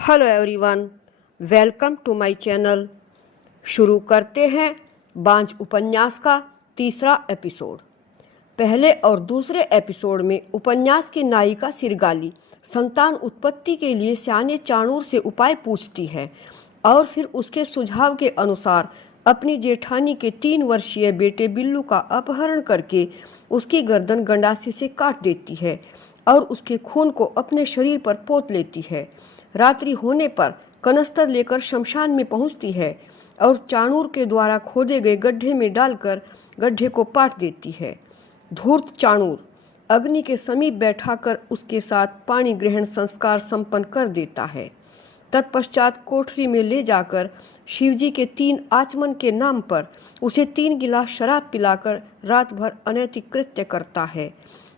Hello everyone, welcome to my channel. शुरू करते हैं बांझ उपन्यास का तीसरा एपिसोड। पहले और दूसरे एपिसोड में उपन्यास की नायिका सिरगाली संतान उत्पत्ति के लिए सियाने चाणूर से उपाय पूछती है और फिर उसके सुझाव के अनुसार अपनी जेठानी के 3 वर्षीय बेटे बिल्लू का अपहरण करके उसकी गर्दन गंडासे से काट देती है और उसके खून को अपने शरीर पर पोत लेती है। रात्रि होने पर कनस्तर लेकर शमशान में पहुंचती है और चाणूर के द्वारा खोदे गए गड्ढे में डालकर गड्ढे को पाट देती है। धूर्त चाणूर अग्नि के समीप बैठाकर उसके साथ पानी ग्रहण संस्कार संपन्न कर देता है। तत्पश्चात कोठरी में ले जाकर शिवजी के 3 आचमन के नाम पर उसे 3 गिलास शराब पिलाकर रात भर अनैतिक कृत्य करता है।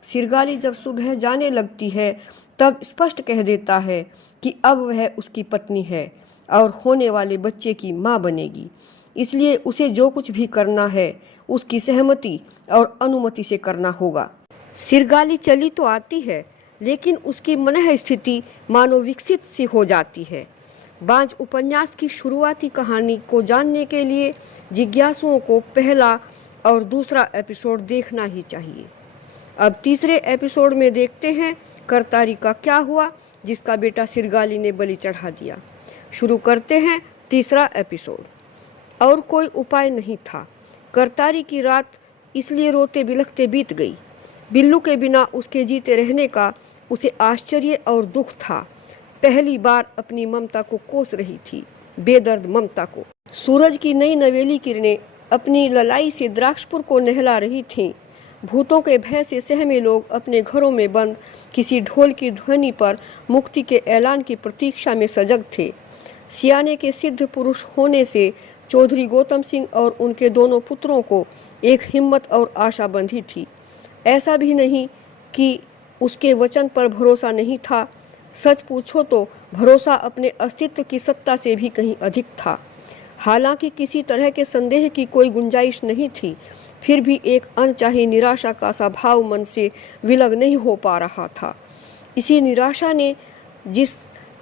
सिरगाली जब सुबह जाने लगती है तब स्पष्ट कह देता है कि अब वह उसकी पत्नी है और होने वाले बच्चे की माँ बनेगी, इसलिए उसे जो कुछ भी करना है उसकी सहमति और अनुमति से करना होगा। सिरगाली चली तो आती है, लेकिन उसकी मनः स्थिति मानो विकसित सी हो जाती है। बांझ उपन्यास की शुरुआती कहानी को जानने के लिए जिज्ञासुओं को पहला और दूसरा एपिसोड देखना ही चाहिए। अब तीसरे एपिसोड में देखते हैं करतारी का क्या हुआ जिसका बेटा सिरगाली ने बलि चढ़ा दिया। शुरू करते हैं तीसरा एपिसोड। और कोई उपाय नहीं था। करतारी की रात इसलिए रोते बिलखते बीत गई। बिल्लू के बिना उसके जीते रहने का उसे आश्चर्य और दुख था। पहली बार अपनी ममता को कोस रही थी, बेदर्द ममता को। सूरज की नई नवेली किरणें अपनी ललाई से द्राक्षपुर को नहला रही थीं। भूतों के भय से सहमे लोग अपने घरों में बंद किसी ढोल की ध्वनि पर मुक्ति के ऐलान की प्रतीक्षा में सजग थे। सियाने के सिद्ध पुरुष होने से चौधरी गौतम सिंह और उनके दोनों पुत्रों को एक हिम्मत और आशा बंधी थी। ऐसा भी नहीं कि उसके वचन पर भरोसा नहीं था। सच पूछो तो भरोसा अपने अस्तित्व की सत्ता से भी कहीं अधिक था। हालांकि किसी तरह के संदेह की कोई गुंजाइश नहीं थी, फिर भी एक अनचाही निराशा का सा भाव मन से विलग नहीं हो पा रहा था। इसी निराशा ने जिस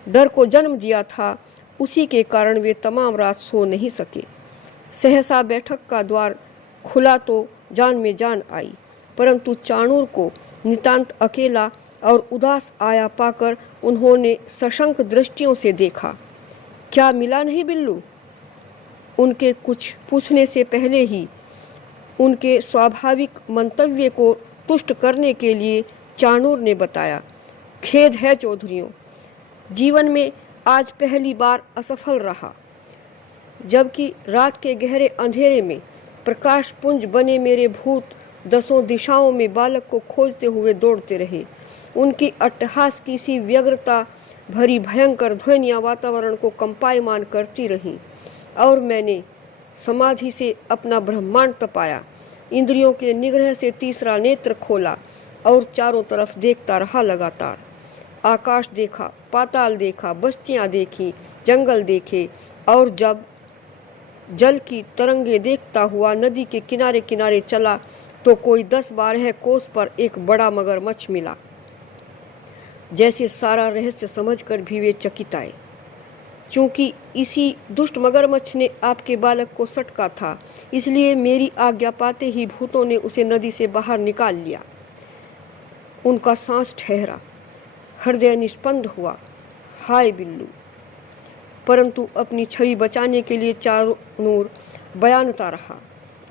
डर को जन्म दिया था, उसी के कारण वे तमाम रात सो नहीं सके। सहसा बैठक का द्वार खुला तो जान में जान आई, परंतु चाणूर को नितांत अकेला और उदास आया पाकर उन्होंने सशंक दृष्टियों से देखा। क्या मिला नहीं बिल्लू? उनके कुछ पूछने से पहले ही उनके स्वाभाविक मंतव्य को तुष्ट करने के लिए चाणूर ने बताया, खेद है चौधरियों, जीवन में आज पहली बार असफल रहा। जबकि रात के गहरे अंधेरे में प्रकाश पुंज बने मेरे भूत 10 दिशाओं में बालक को खोजते हुए दौड़ते रहे। उनकी अट्टहास की सी व्यग्रता भरी भयंकर ध्वनियाँ वातावरण को कंपायमान करती रहीं और मैंने समाधि से अपना ब्रह्मांड तपाया, इंद्रियों के निग्रह से तीसरा नेत्र खोला और चारों तरफ देखता रहा लगातार। आकाश देखा, पाताल देखा, बस्तियां देखी, जंगल देखे और जब जल की तरंगे देखता हुआ नदी के किनारे किनारे चला तो कोई 10-12 कोस पर एक बड़ा मगरमच्छ मिला। जैसे सारा रहस्य समझकर भी वे चकित आए। चूंकि इसी दुष्ट मगरमच्छ ने आपके बालक को सटका था, इसलिए मेरी आज्ञा पाते ही भूतों ने उसे नदी से बाहर निकाल लिया। उनका सांस ठहरा, हृदय निस्पंद हुआ। हाय बिल्लू! परंतु अपनी छवि बचाने के लिए चाणूर बयानता रहा।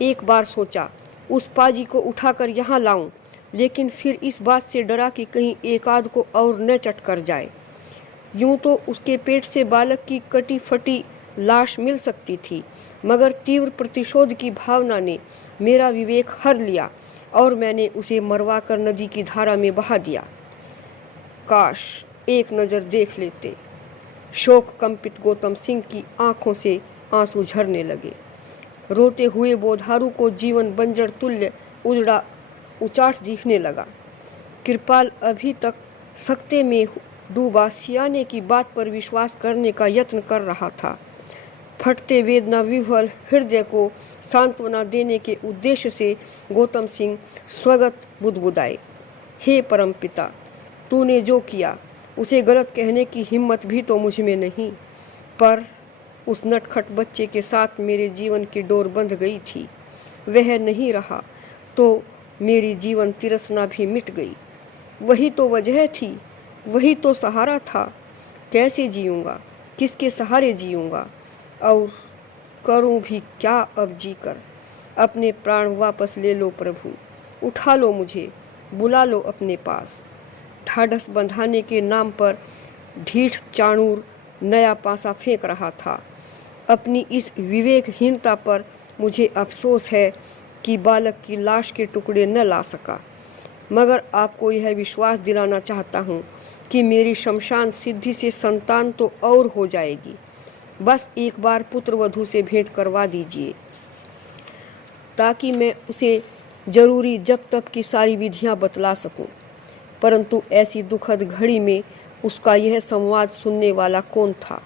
एक बार सोचा उस पाजी को उठाकर यहाँ लाऊं, लेकिन फिर इस बात से डरा कि कहीं एक आध को और न चट कर जाए। यूं तो उसके पेट से बालक की कटी फटी लाश मिल सकती थी, मगर तीव्र प्रतिशोध की भावना ने मेरा विवेक हर लिया और मैंने उसे मरवाकर नदी की धारा में बहा दिया। काश एक नज़र देख लेते। शोक कंपित गौतम सिंह की आंखों से आंसू झरने लगे। रोते हुए बोधारू को जीवन बंजर तुल्य उजड़ा उचाट दिखने लगा। कृपाल अभी तक सकते में डूबा सियाने की बात पर विश्वास करने का यत्न कर रहा था। फटते वेदना विह्वल हृदय को सांत्वना देने के उद्देश्य से गौतम सिंह स्वगत बुदबुदाए, हे परमपिता, तूने जो किया उसे गलत कहने की हिम्मत भी तो मुझ में नहीं, पर उस नटखट बच्चे के साथ मेरे जीवन की डोर बंध गई थी। वह नहीं रहा तो मेरी जीवन तिरसना भी मिट गई। वही तो वजह थी, वही तो सहारा था। कैसे जीऊँगा, किसके सहारे जीऊँगा, और करूँ भी क्या अब जीकर। अपने प्राण वापस ले लो प्रभु, उठा लो मुझे, बुला लो अपने पास। ढाढ़स बंधाने के नाम पर ढीठ चाणूर नया पासा फेंक रहा था। अपनी इस विवेकहीनता पर मुझे अफसोस है कि बालक की लाश के टुकड़े न ला सका, मगर आपको यह विश्वास दिलाना चाहता हूँ कि मेरी शमशान सिद्धि से संतान तो और हो जाएगी। बस एक बार पुत्र वधू से भेंट करवा दीजिए, ताकि मैं उसे जरूरी जप तप की सारी विधियाँ बतला सकूं। परंतु ऐसी दुखद घड़ी में उसका यह संवाद सुनने वाला कौन था।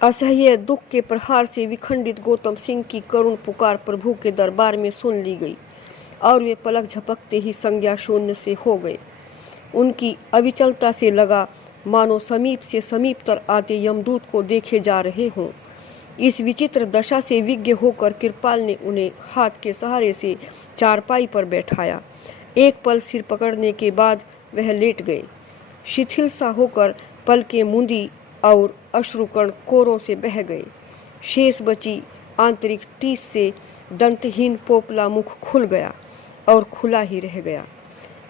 असह्य दुख के प्रहार से विखंडित गौतम सिंह की करुण पुकार प्रभु के दरबार में सुन ली गई और वे पलक झपकते ही संज्ञा शून्य से हो गए। उनकी अविचलता से लगा मानो समीप से समीपतर आते यमदूत को देखे जा रहे हों। इस विचित्र दशा से विज्ञ होकर कृपाल ने उन्हें हाथ के सहारे से चारपाई पर बैठाया। एक पल सिर पकड़ने के बाद वह लेट गए। शिथिल सा होकर पलकें मूंदी और अश्रुकण कोरों से बह गए। शेष बची आंतरिक टीस से दंतहीन पोपला मुख खुल गया और खुला ही रह गया।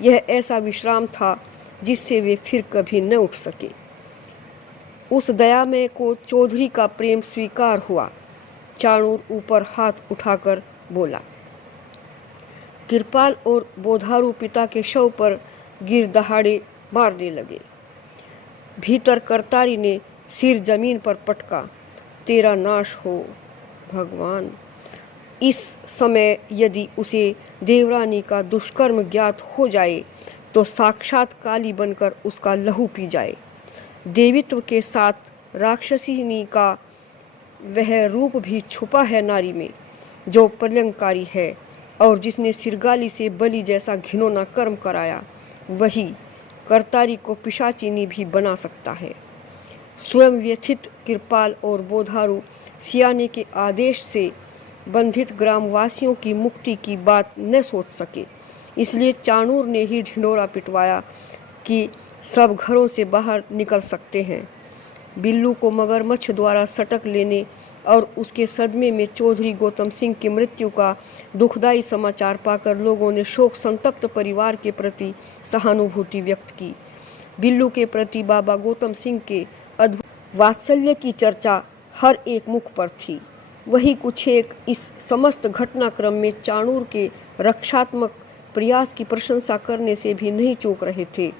यह ऐसा विश्राम था जिससे वे फिर कभी न उठ सके। उस दयामय को चौधरी का प्रेम स्वीकार हुआ। चाणूर ऊपर हाथ उठाकर बोला। कृपाल और बोधारू पिता के शव पर गिर दहाड़े मारने लगे। भीतर करतारी ने सिर जमीन पर पटका। तेरा नाश हो भगवान। इस समय यदि उसे देवरानी का दुष्कर्म ज्ञात हो जाए तो साक्षात काली बनकर उसका लहू पी जाए। देवित्व के साथ राक्षसिनी का वह रूप भी छुपा है नारी में, जो प्रलंकारी है और जिसने सिरगाली से बलि जैसा घिनौना कर्म कराया। वही करतारी को पिशाचिनी भी बना सकता है। स्वयं व्यथित कृपाल और बोधारू सियाने के आदेश से बंधित ग्रामवासियों की मुक्ति की बात न सोच सके, इसलिए चाणूर ने ही ढिंढोरा पिटवाया कि सब घरों से बाहर निकल सकते हैं। बिल्लू को मगरमच्छ द्वारा सटक लेने और उसके सदमे में चौधरी गौतम सिंह की मृत्यु का दुखदायी समाचार पाकर लोगों ने शोक संतप्त परिवार के प्रति सहानुभूति व्यक्त की। बिल्लू के प्रति बाबा गौतम सिंह के अद्भुत वात्सल्य की चर्चा हर एक मुख पर थी। वही कुछ एक इस समस्त घटनाक्रम में चाणूर के रक्षात्मक प्रयास की प्रशंसा करने से भी नहीं चूक रहे थे।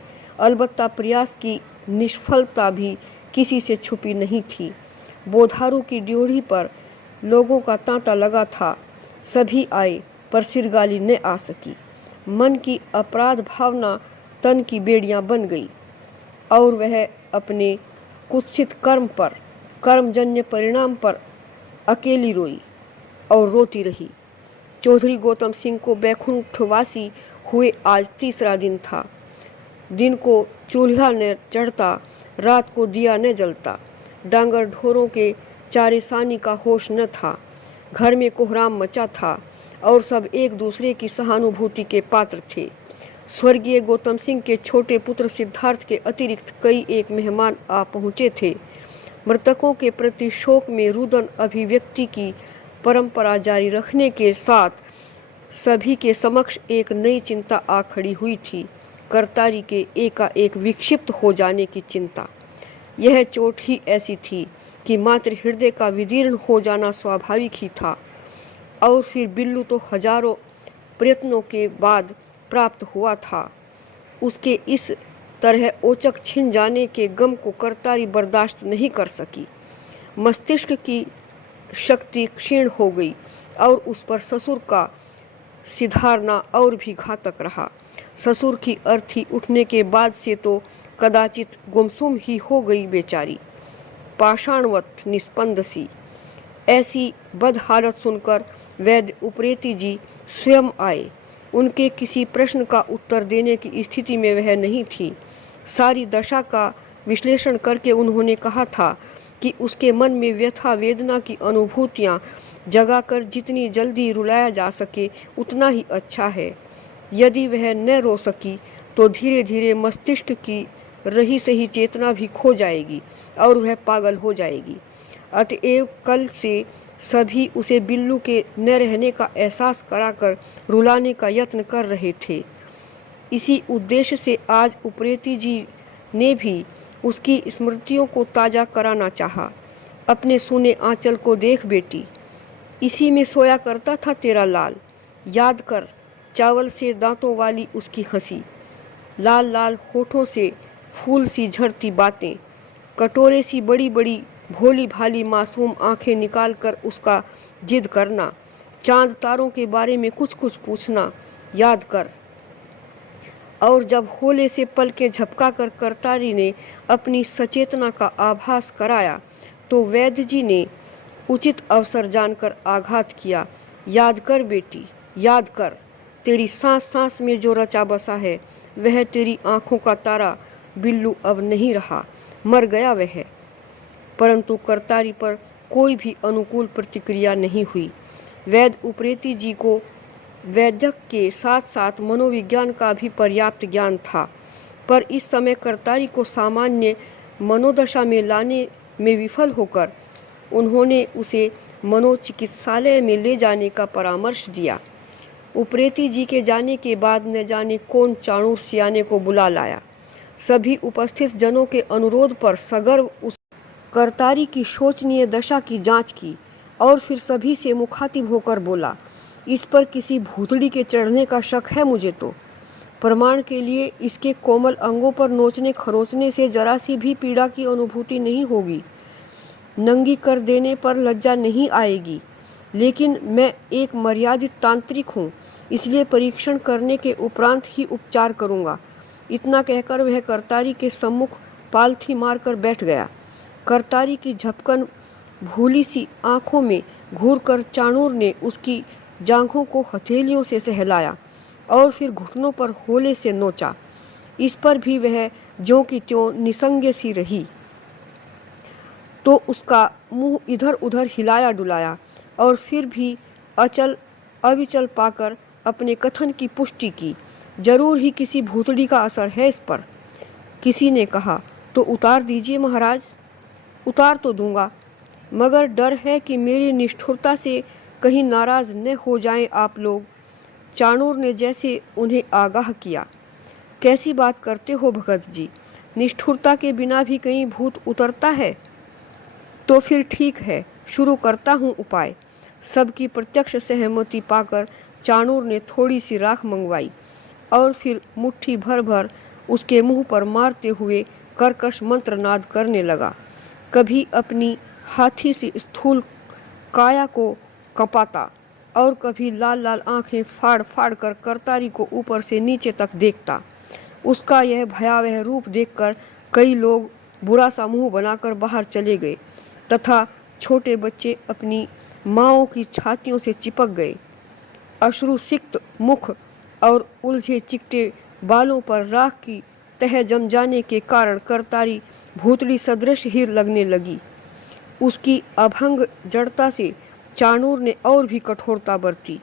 अलबत्ता प्रयास की निष्फलता भी किसी से छुपी नहीं थी। बोधारू की ड्योढ़ी पर लोगों का तांता लगा था। सभी आए पर सिरगाली न आ सकी। मन की अपराध भावना तन की बेड़ियां बन गई और वह अपने कुत्सित कर्म पर, कर्मजन्य परिणाम पर अकेली रोई और रोती रही। चौधरी गौतम सिंह को बैकुंठवासी हुए आज तीसरा दिन था। दिन को चूल्हा न चढ़ता, रात को दिया न जलता। डांगर ढोरों के चारे सानी का होश न था। घर में कोहराम मचा था और सब एक दूसरे की सहानुभूति के पात्र थे। स्वर्गीय गौतम सिंह के छोटे पुत्र सिद्धार्थ के अतिरिक्त कई एक मेहमान आ पहुँचे थे। मृतकों के प्रति शोक में रुदन अभिव्यक्ति की परंपरा जारी रखने के साथ सभी के समक्ष एक नई चिंता आ खड़ी हुई थी। करतारी के एकाएक विक्षिप्त हो जाने की चिंता। यह चोट ही ऐसी थी कि मात्र हृदय का विदीर्ण हो जाना स्वाभाविक ही था। और फिर बिल्लू तो हजारों प्रयत्नों के बाद प्राप्त हुआ था। उसके इस तरह ओचक छिन जाने के गम को करतारी बर्दाश्त नहीं कर सकी। मस्तिष्क की शक्ति क्षीण हो गई और उस पर ससुर का सिधारना और भी घातक रहा। ससुर की अर्थी उठने के बाद से तो कदाचित गुमसुम ही हो गई बेचारी, पाषाणवत निस्पंद सी। ऐसी बदहालत सुनकर वैद्य उप्रेती जी स्वयं आए। उनके किसी प्रश्न का उत्तर देने की स्थिति में वह नहीं थी। सारी दशा का विश्लेषण करके उन्होंने कहा था कि उसके मन में व्यथा वेदना की अनुभूतियाँ जगाकर जितनी जल्दी रुलाया जा सके उतना ही अच्छा है। यदि वह न रो सकी तो धीरे धीरे मस्तिष्क की रही सही चेतना भी खो जाएगी और वह पागल हो जाएगी। अतएव कल से सभी उसे बिल्लू के न रहने का एहसास कराकर रुलाने का यत्न कर रहे थे। इसी उद्देश्य से आज उप्रेती जी ने भी उसकी स्मृतियों को ताज़ा कराना चाहा। अपने सूने आंचल को देख बेटी, इसी में सोया करता था तेरा लाल। याद कर चावल से दांतों वाली उसकी हंसी, लाल लाल होठों से फूल सी झड़ती बातें, कटोरे सी बड़ी बड़ी भोली भाली मासूम आंखें निकाल कर उसका जिद करना, चांद तारों के बारे में कुछ कुछ पूछना। याद कर। और जब होले से पलकें झपका कर करतारी ने अपनी सचेतना का आभास कराया तो वैद्य जी ने उचित अवसर जानकर आघात किया। याद कर बेटी, याद कर। तेरी सांस सांस में जो रचा बसा है वह तेरी आंखों का तारा बिल्लू अब नहीं रहा, मर गया वह। परंतु करतारी पर कोई भी अनुकूल प्रतिक्रिया नहीं हुई। वैद्य उप्रेती जी को वैद्यक के साथ साथ मनोविज्ञान का भी पर्याप्त ज्ञान था, पर इस समय करतारी को सामान्य मनोदशा में लाने में विफल होकर उन्होंने उसे मनोचिकित्सालय में ले जाने का परामर्श दिया। उप्रेती जी के जाने के बाद न जाने कौन चाणूर सियाने को बुला लाया। सभी उपस्थित जनों के अनुरोध पर सगर्व उस करतारी की शोचनीय दशा की जांच की और फिर सभी से मुखातिब होकर बोला, इस पर किसी भूतड़ी के चढ़ने का शक है मुझे तो। प्रमाण के लिए इसके कोमल अंगों पर नोचने खरोचने से जरा सी भी पीड़ा की अनुभूति नहीं होगी। नंगी कर देने पर लज्जा नहीं आएगी, लेकिन मैं एक मर्यादित तांत्रिक हूँ, इसलिए परीक्षण करने के उपरांत ही उपचार करूँगा। इतना कहकर वह करतारी के सम्मुख पालथी मारकर बैठ गया। करतारी की झपकन भूली सी आंखों में घूरकर चाणूर ने उसकी जांघों को हथेलियों से सहलाया और फिर घुटनों पर होले से नोचा। इस पर भी वह ज्यों की त्यों निसंज्ञ सी रही। तो उसका मुंह इधर उधर हिलाया डुलाया और फिर भी अविचल पाकर अपने कथन की पुष्टि की, जरूर ही किसी भूतड़ी का असर है इस पर। किसी ने कहा, तो उतार दीजिए महाराज। उतार तो दूंगा, मगर डर है कि मेरी निष्ठुरता से कहीं नाराज न हो जाएं आप लोग। चाणूर ने जैसे उन्हें आगाह किया। कैसी बात करते हो भगत जी, निष्ठुरता के बिना भी कहीं भूत उतरता है? तो फिर ठीक है, शुरू करता हूँ उपाय। सबकी प्रत्यक्ष सहमति पाकर चाणूर ने थोड़ी सी राख मंगवाई और फिर मुट्ठी भर भर उसके मुंह पर मारते हुए कर्कश मंत्रनाद करने लगा। कभी अपनी हाथी सी स्थूल काया को कपाता और कभी लाल लाल आंखें फाड़ फाड़ कर करतारी को ऊपर से नीचे तक देखता। उसका यह भयावह रूप देखकर कई लोग बुरा सा मुंह बनाकर बाहर चले गए तथा छोटे बच्चे अपनी माँओं की छातियों से चिपक गए। अश्रुसिक्त मुख और उलझे चिकटे बालों पर राख की तह जम जाने के कारण करतारी भूतड़ी सदृश ही लगने लगी। उसकी अभंग जड़ता से चाणूर ने और भी कठोरता बरती।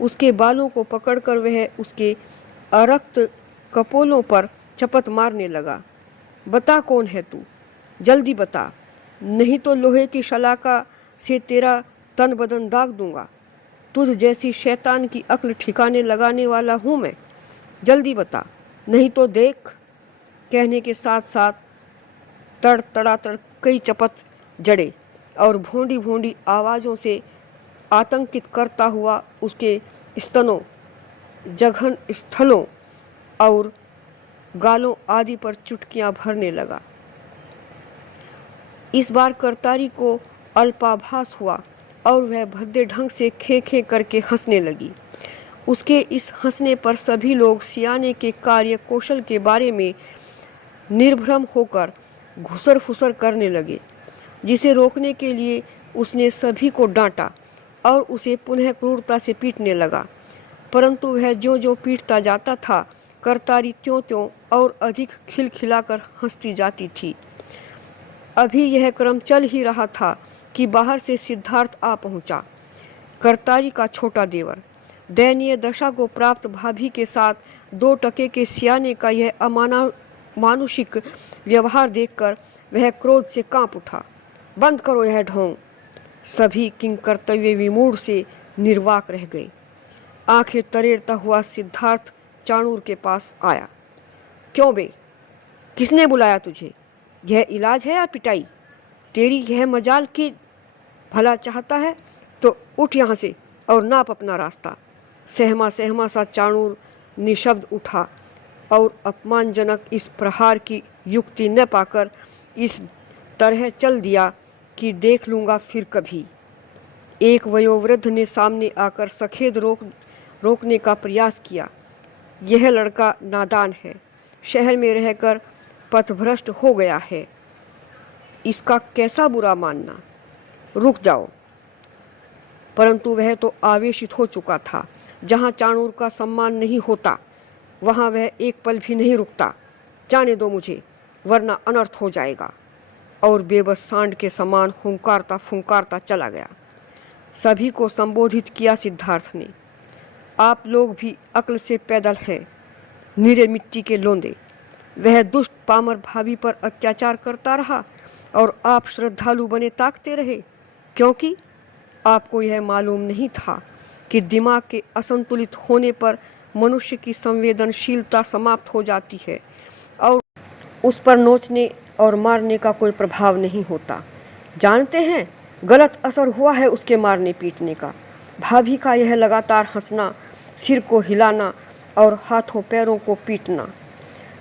उसके बालों को पकड़कर वह उसके अरक्त कपोलों पर चपत मारने लगा। बता कौन है तू, जल्दी बता, नहीं तो लोहे की शलाका से तेरा तन बदन दाग दूंगा। तुझ जैसी शैतान की अक्ल ठिकाने लगाने वाला हूँ मैं, जल्दी बता, नहीं तो देख। कहने के साथ साथ तड़ तड़ातड़ कई चपत जड़े और भोंडी भोंडी आवाज़ों से आतंकित करता हुआ उसके स्तनों, जघन स्थलों और गालों आदि पर चुटकियां भरने लगा। इस बार करतारी को अल्पाभास हुआ और वह भद्दे ढंग से खे खे करके हंसने लगी। उसके इस हंसने पर सभी लोग सियाने के कार्य कौशल के बारे में निर्भ्रम होकर घुसर फुसर करने लगे, जिसे रोकने के लिए उसने सभी को डांटा और उसे पुनः क्रूरता से पीटने लगा। परंतु वह ज्यों ज्यों पीटता जाता था, करतारी त्यों त्यों और अधिक खिलखिलाकर हंसती जाती थी। अभी यह क्रम चल ही रहा था कि बाहर से सिद्धार्थ आ पहुंचा। करतारी का छोटा देवर। दयनीय दशा को प्राप्त भाभी के साथ 2 टके के सियाने का यह अमानुषिक व्यवहार देखकर वह क्रोध से कांप उठा। बंद करो यह ढोंग। सभी किंकर्तव्य विमूढ़ से निर्वाक रह गए। आंखें तरेरता हुआ सिद्धार्थ चाणूर के पास आया। क्यों बे, किसने बुलाया तुझे? यह इलाज है या पिटाई? तेरी यह मजाल की भला चाहता है तो उठ यहाँ से और नाप अपना रास्ता। सहमा सहमा सा चाणूर निशब्द उठा और अपमानजनक इस प्रहार की युक्ति न पाकर इस तरह चल दिया कि देख लूँगा फिर कभी। एक वयोवृद्ध ने सामने आकर सखेद रोकने का प्रयास किया। यह लड़का नादान है, शहर में रहकर पथभ्रष्ट हो गया है, इसका कैसा बुरा मानना। रुक जाओ। परंतु वह तो आवेशित हो चुका था। जहाँ चाणूर का सम्मान नहीं होता वहाँ वह एक पल भी नहीं रुकता। जाने दो मुझे, वरना अनर्थ हो जाएगा। और बेबस सांड के समान हुंकारता फुंकारता चला गया। सभी को संबोधित किया सिद्धार्थ ने। आप लोग भी अक्ल से पैदल हैं, निरे मिट्टी के लोंदे। वह दुष्ट पामर भाभी पर अत्याचार करता रहा और आप श्रद्धालु बने ताकते रहे, क्योंकि आपको यह मालूम नहीं था कि दिमाग के असंतुलित होने पर मनुष्य की संवेदनशीलता समाप्त हो जाती है और उस पर नोचने और मारने का कोई प्रभाव नहीं होता। जानते हैं, गलत असर हुआ है उसके मारने पीटने का। भाभी का यह लगातार हंसना, सिर को हिलाना और हाथों पैरों को पीटना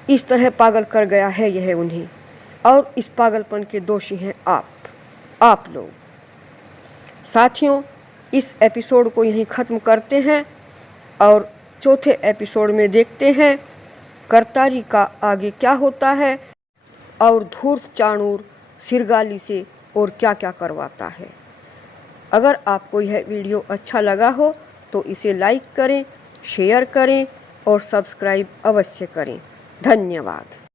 इस तरह पागल कर गया है यह उन्हें, और इस पागलपन के दोषी हैं आप लोग। साथियों, इस एपिसोड को यहीं ख़त्म करते हैं और चौथे एपिसोड में देखते हैं करतारी का आगे क्या होता है और धूर्त चाणूर सिरगाली से और क्या क्या करवाता है। अगर आपको यह वीडियो अच्छा लगा हो तो इसे लाइक करें, शेयर करें और सब्सक्राइब अवश्य करें। धन्यवाद।